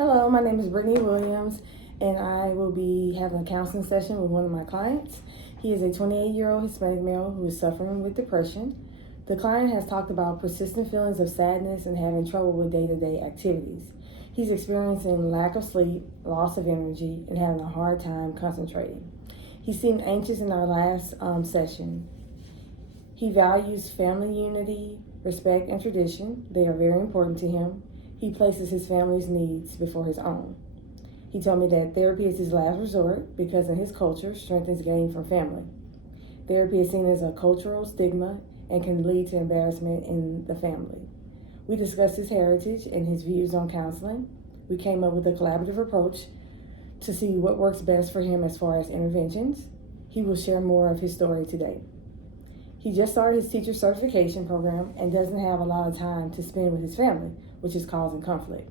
Hello, my name is Brittany Williams, and I will be having a counseling session with one of my clients. He is a 28-year-old Hispanic male who is suffering with depression. The client has talked about persistent feelings of sadness and having trouble with day-to-day activities. He's experiencing lack of sleep, loss of energy, and having a hard time concentrating. He seemed anxious in our last session. He values family unity, respect, and tradition. They are very important to him. He places his family's needs before his own. He told me that therapy is his last resort because in his culture, strength is gained from family. Therapy is seen as a cultural stigma and can lead to embarrassment in the family. We discussed his heritage and his views on counseling. We came up with a collaborative approach to see what works best for him as far as interventions. He will share more of his story today. He just started his teacher certification program and doesn't have a lot of time to spend with his family, which is causing conflict.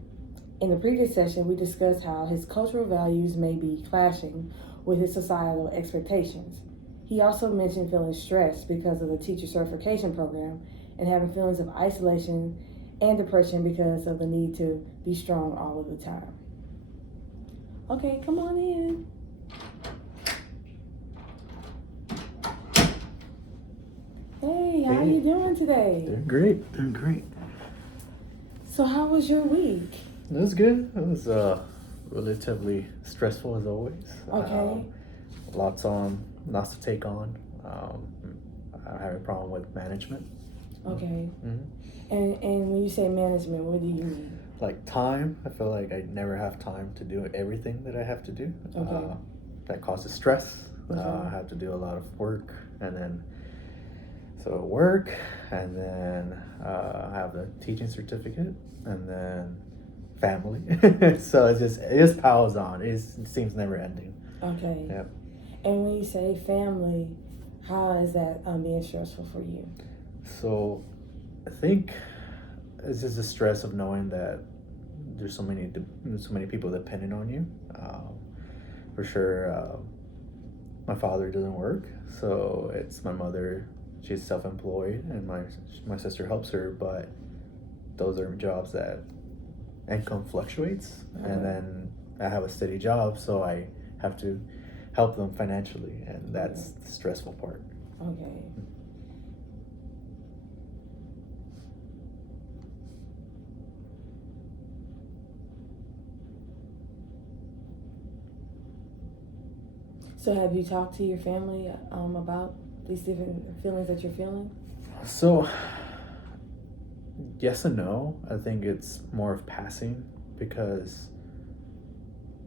In the previous session, we discussed how his cultural values may be clashing with his societal expectations. He also mentioned feeling stressed because of the teacher certification program and having feelings of isolation and depression because of the need to be strong all of the time. Okay, come on in. Hey, how are you doing today? Doing great. So how was your week? It was good. It was relatively stressful as always. Okay. Lots to take on. I have a problem with management. Okay. Mm-hmm. And when you say management, what do you mean? Like time, I feel like I never have time to do everything that I have to do. Okay. That causes stress. Okay. I have to do a lot of work, and then work, and then I have the teaching certificate, and then family. So it just piles on. It seems never ending. Okay. Yep. And when you say family, how is that being stressful for you? So I think it's just the stress of knowing that there's so many people depending on you. For sure, my father doesn't work, so it's my mother. She's self-employed, and my sister helps her, but those are jobs that income fluctuates. Okay. And then I have a steady job, so I have to help them financially, and that's the stressful part. Okay. So have you talked to your family about these different feelings that you're feeling? So, yes and no. I think it's more of passing because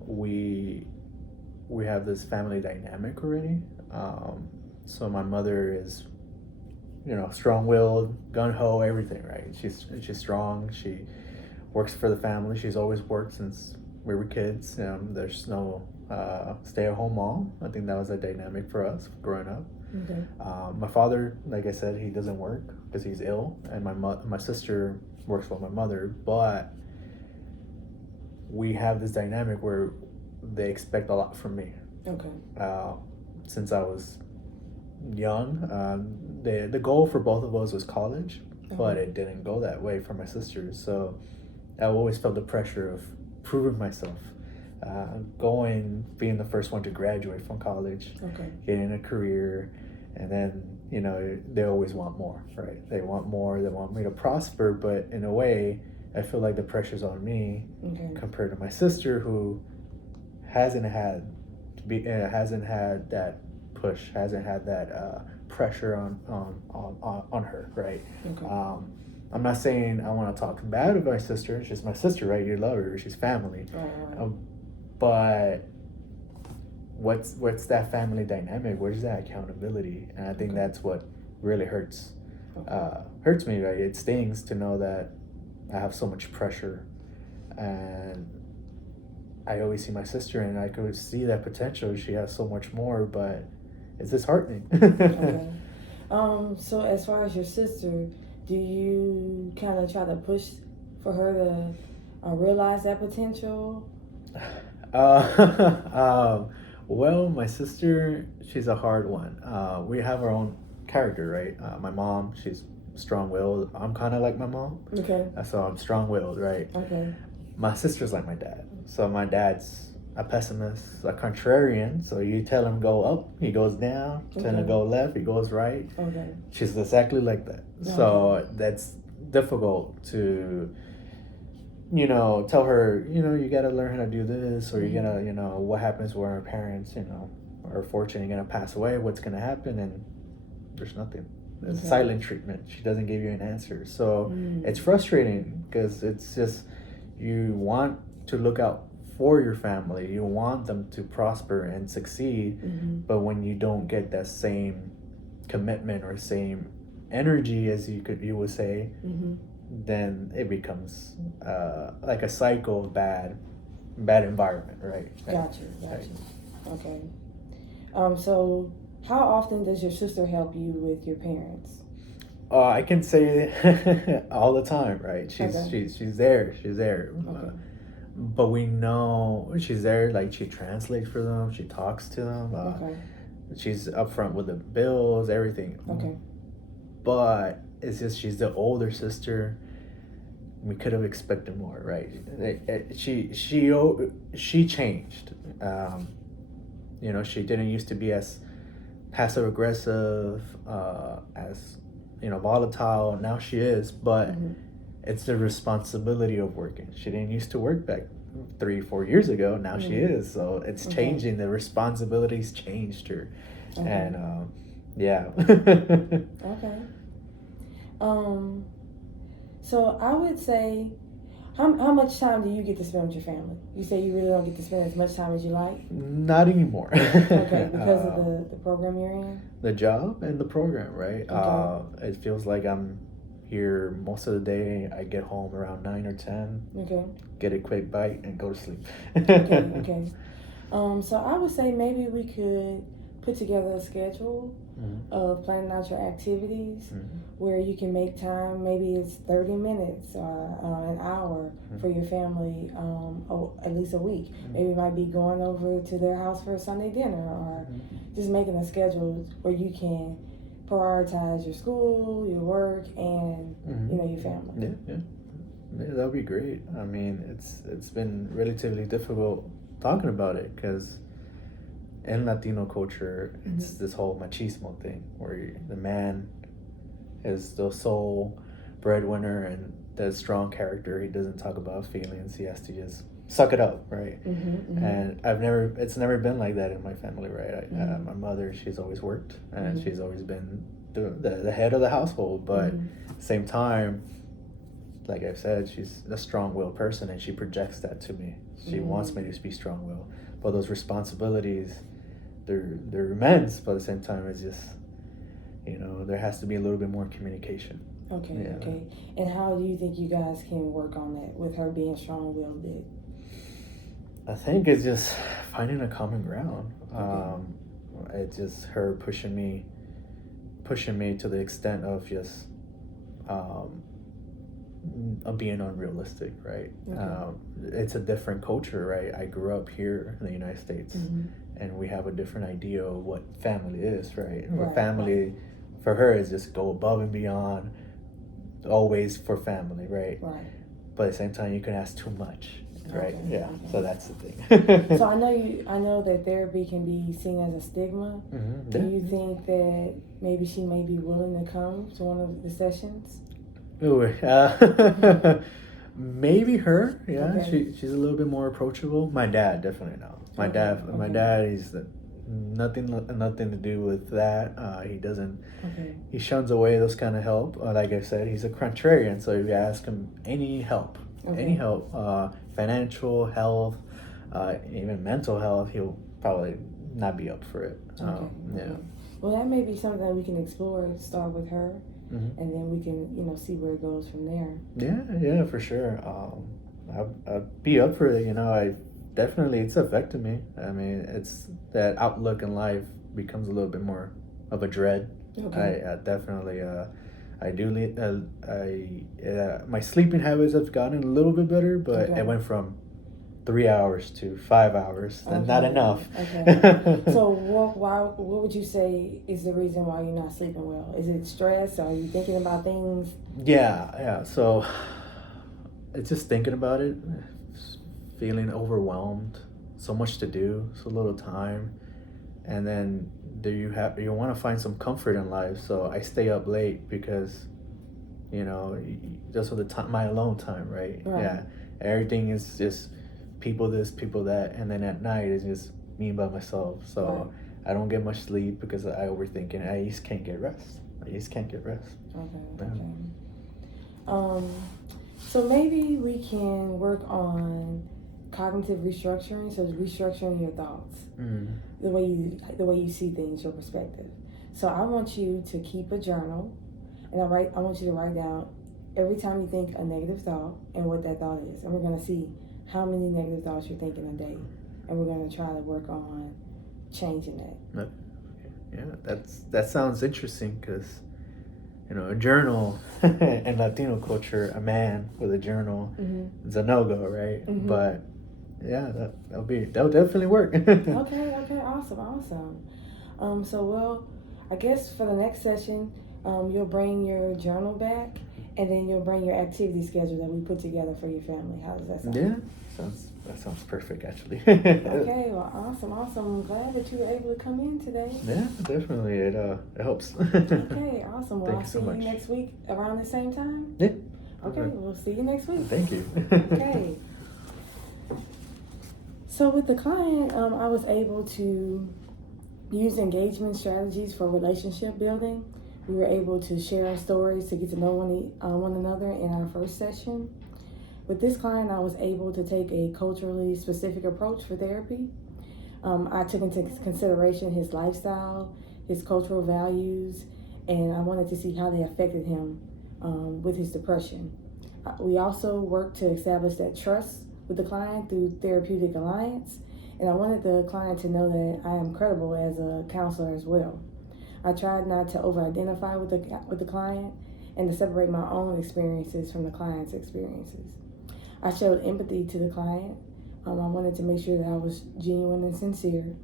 we have this family dynamic already. So my mother is, strong-willed, gung-ho, everything, right? She's strong. She works for the family. She's always worked since we were kids. There's no stay-at-home mom. I think that was a dynamic for us growing up. Okay. My father, like I said, he doesn't work because he's ill, and my sister works with my mother, but we have this dynamic where they expect a lot from me. Okay. Since I was young, the goal for both of us was college, but it didn't go that way for my sister, so I always felt the pressure of proving myself, being the first one to graduate from college, getting a career, and then they always want more, right? They want more. They want me to prosper, but in a way, I feel like the pressure's on me compared to my sister, who hasn't had that push, hasn't had that pressure on her, right? Okay. I'm not saying I want to talk bad about my sister. She's my sister, right? You love her. She's family. But what's that family dynamic? Where's that accountability? And I think that's what really hurts me, right? It stings to know that I have so much pressure, and I always see my sister, and I could see that potential. She has so much more, but it's disheartening. Okay. So as far as your sister, do you kind of try to push for her to realize that potential? Well, my sister, she's a hard one. We have our own character, right? My mom, she's strong-willed. I'm kind of like my mom. Okay. So I'm strong-willed, right? Okay. my sister's like my dad. So my dad's a pessimist, a contrarian. So you tell him go up, he goes down. Tell him to go left, he goes right. Okay. She's exactly like that. Okay. So that's difficult to, tell her, you gotta learn how to do this, or you gotta, what happens when our parents, are fortunate, you're gonna pass away, what's gonna happen, and there's nothing. It's silent treatment. She doesn't give you an answer. So it's frustrating because it's just, you want to look out for your family. You want them to prosper and succeed, but when you don't get that same commitment or same energy, as you would say, then it becomes like a cycle of bad environment, right? Gotcha. Right. Okay. So how often does your sister help you with your parents? I can say all the time, right? She's there. Okay. But we know she's there. Like, she translates for them. She talks to them. Okay. She's upfront with the bills, everything. Okay. But it's just, she's the older sister. We could have expected more, right? She changed. She didn't used to be as passive aggressive, as volatile. Now she is, but it's the responsibility of working. She didn't used to work back 3-4 years ago. Now she is, so it's changing. The responsibilities changed her, and yeah. Okay. So I would say, how much time do you get to spend with your family? You say you really don't get to spend as much time as you like? Not anymore. Okay, because of the program you're in? The job and the program, right? Okay. It feels like I'm here most of the day. I get home around 9 or 10. Okay. Get a quick bite and go to sleep. Okay. So I would say maybe we could put together a schedule of planning out your activities where you can make time. Maybe it's 30 minutes or an hour for your family, at least a week. Maybe it might be going over to their house for a Sunday dinner, or just making a schedule where you can prioritize your school, your work, and your family. Yeah, that would be great. I mean, it's been relatively difficult talking about it because in Latino culture, it's this whole machismo thing where the man is the sole breadwinner and the strong character. He doesn't talk about feelings. He has to just suck it up, right? And it's never been like that in my family, right? My mother, she's always worked, and she's always been the head of the household, but at the same time, like I've said, she's a strong-willed person, and she projects that to me. She wants me to be strong-willed, but those responsibilities, they're immense, but at the same time, it's just, there has to be a little bit more communication. Okay. And how do you think you guys can work on that with her being strong-willed? I think it's just finding a common ground. It's just her pushing me to the extent of just of being unrealistic, right? It's a different culture, right? I grew up here in the United States, and we have a different idea of what family is, right? Family, for her, is just go above and beyond, always for family, right? But at the same time, you can ask too much, right? So that's the thing. So I know that therapy can be seen as a stigma. Do you think that maybe she may be willing to come to one of the sessions? Maybe her. She's a little bit more approachable. My dad, definitely not. My dad, he's nothing to do with that. He doesn't. He shuns away those kind of help. Like I said, he's a contrarian. So if you ask him any help, financial, health, even mental health, he'll probably not be up for it. Well, that may be something that we can explore. Start with her. And then we can, see where it goes from there. Yeah, for sure. I'd be up for it. It's affected me. I mean, it's that outlook in life becomes a little bit more of a dread. I definitely, my sleeping habits have gotten a little bit better, but it went from 3 hours to 5 hours, and not enough. So what would you say is the reason why you're not sleeping well? Is it stress? Are you thinking about things? Yeah. So it's just thinking about it. feeling overwhelmed, so much to do, so little time, and then you want to find some comfort in life. So I stay up late because, just for the time, my alone time, right? Yeah, everything is just people this, people that, and then at night it's just me by myself. So I don't get much sleep because I overthink, and I just can't get rest. Okay. So maybe we can work on cognitive restructuring. So restructuring your thoughts, the way you see things, your perspective. So I want you to keep a journal, and I want you to write down every time you think a negative thought and what that thought is, and we're going to see how many negative thoughts you're thinking a day, and we're going to try to work on changing that. Yeah, that sounds interesting because, a journal in Latino culture, a man with a journal is a no-go, right? But yeah, that'll definitely work. Okay, awesome. So I guess for the next session, you'll bring your journal back, and then you'll bring your activity schedule that we put together for your family. How does that sound? Yeah, that sounds perfect, actually. Okay, well, awesome. I'm glad that you were able to come in today. Yeah, definitely. It helps. Okay, awesome. Well, Thank you so much. I'll see you next week around the same time? Yeah. Okay, we'll see you next week. Thank you. Okay. So with the client, I was able to use engagement strategies for relationship building. We were able to share our stories to get to know one another in our first session. With this client, I was able to take a culturally specific approach for therapy. I took into consideration his lifestyle, his cultural values, and I wanted to see how they affected him with his depression. We also worked to establish that trust with the client through therapeutic alliance, and I wanted the client to know that I am credible as a counselor as well. I tried not to over-identify with the client and to separate my own experiences from the client's experiences. I showed empathy to the client. I wanted to make sure that I was genuine and sincere.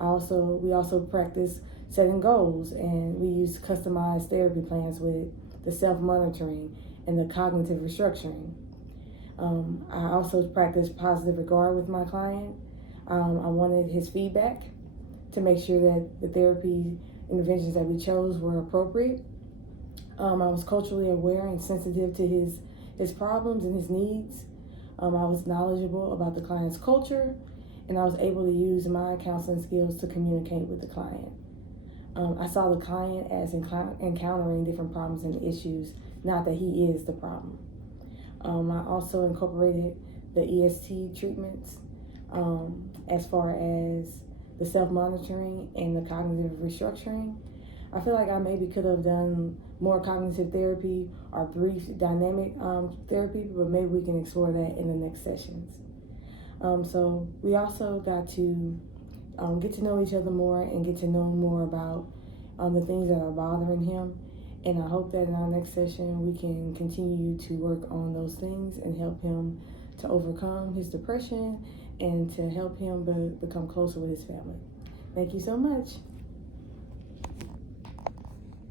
We also practiced setting goals, and we used customized therapy plans with the self-monitoring and the cognitive restructuring. I also practiced positive regard with my client. I wanted his feedback to make sure that the therapy interventions that we chose were appropriate. I was culturally aware and sensitive to his problems and his needs. I was knowledgeable about the client's culture, and I was able to use my counseling skills to communicate with the client. I saw the client as encountering different problems and issues, not that he is the problem. I also incorporated the EST treatments as far as the self-monitoring and the cognitive restructuring. I feel like I maybe could have done more cognitive therapy or brief dynamic therapy, but maybe we can explore that in the next sessions. So we also got to get to know each other more and get to know more about the things that are bothering him. And I hope that in our next session we can continue to work on those things and help him to overcome his depression and to help him become closer with his family. Thank you so much.